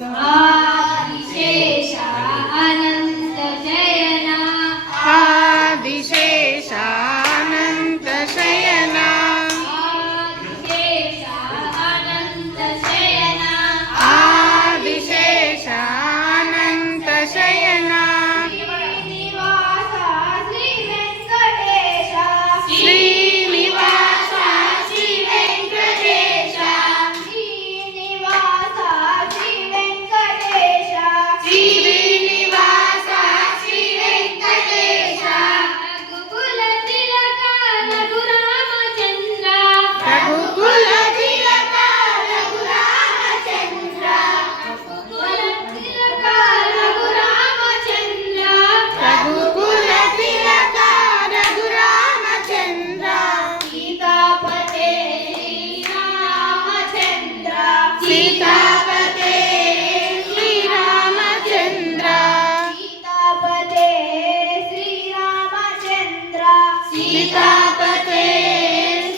आदिशेष अनंत शयना आदिशेष अनंत शयना आदिशेष अनंत शयना आदिशेष अनंत शयना श्रीनिवास श्री वेंकटेश श्रीनिवास श्री वेंकटेश श्रीनिवास श्री वेंकटेश रघुकुल तिलक रघुरामचंद्र रघुकुल तिलक रघुरामचंद्र रघुकुल तिलक रघुरामचंद्र रघुकुल तिलक रघुरामचंद्र सीतापते श्रीरामचंद्र सीतापते श्रीरामचंद्र सीतापते श्रीरामचंद्र सीतापते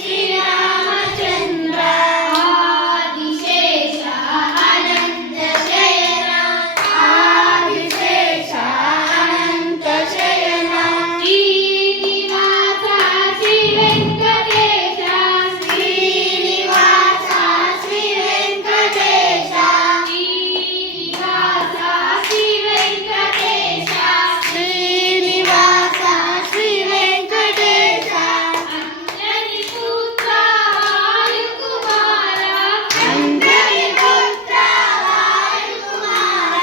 श्रीरामचंद्र आदिशेष अनंत शयना आदिशेष अनंत शयना श्रीनिवास श्री वेंकटेश श्रीनिवास श्री वेंकटेश श्रीनिवास श्री वेंकटेश श्रीनिवास श्री वेंकटेश अंजनी पुत्र वायुकुमार अंजनी पुत्र वायुकुमार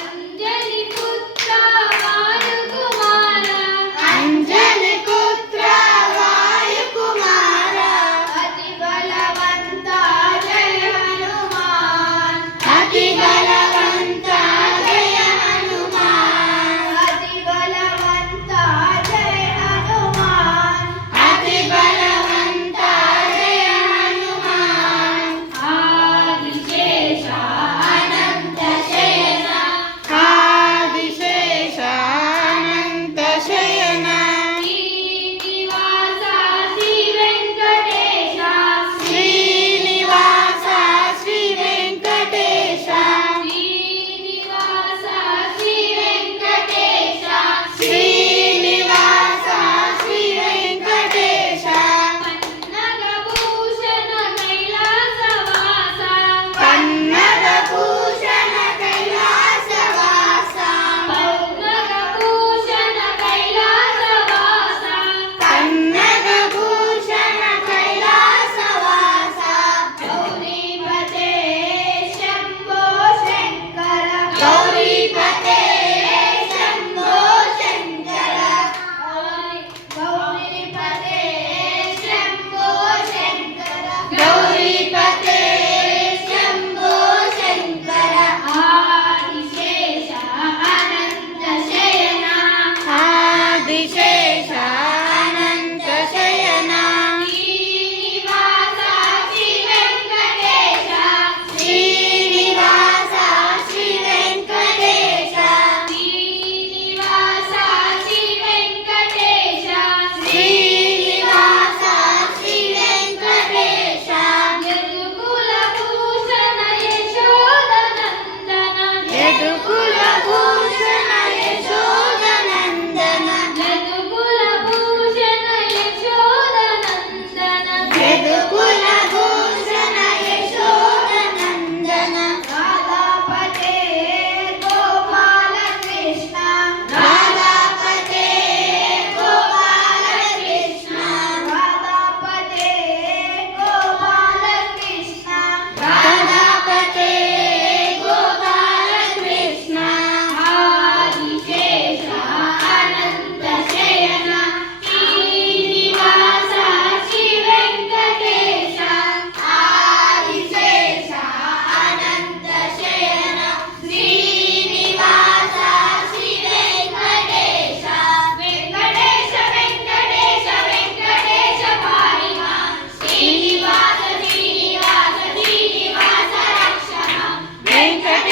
अंजनी पुत्र वायुकुमार अंजनी पुत्र वायुकुमार अति बलवंत जय हनुमान अति बलवंत जय हनुमान अति बलवंत जय हनुमान अति बलवंत जय हनुमान आदिशेष अनंत शयना आदिशेष अनंत शयना श्रीनिवास श्री वेंकटेश श्रीनिवास श्री वेंकटेश श्रीनिवास श्री वेंकटेश श्रीनिवास श्री वेंकटेश पन्नगभूषण कैलासवास पन्नगभूषण कैलासवास पन्नगभूषण कैलासवास पन्नगभूषण कैलासवास गौरीपते शंभो शंकर गौरीपते शंभो शंकर गौरीपते शंभो शंकर गौरीपते शंभो शंकर आदिशेष अनंत शयना आदिशेष अनंत शयना श्रीनिवास श्री वेंकटेश श्रीनिवास श्री वेंकटेश श्रीनिवास श्री वेंकटेश श्रीनिवास श्री वेंकटेश यदुकुलभूषण यशोदनंदन यदुकुलभूषण यशोदनंदन यदुकुलभूषण यशोदनंदन यदुकुलभूषण यशोदनंदन राधापते गोपाल कृष्ण राधापते गोपाल कृष्ण राधापते गोपाल कृष्ण राधापते गोपाल कृष्ण आदिशेष अनंत शयना श्रीनिवास श्री वेंकटेश आदिशेष अनंत शयन श्रीनिवास श्री वेंकटेश वेंकटेश वेंकटेश वेंकटेश पाहिमा श्रीनिवास श्रीनिवास श्रीनिवास रक्षण वेंकटेश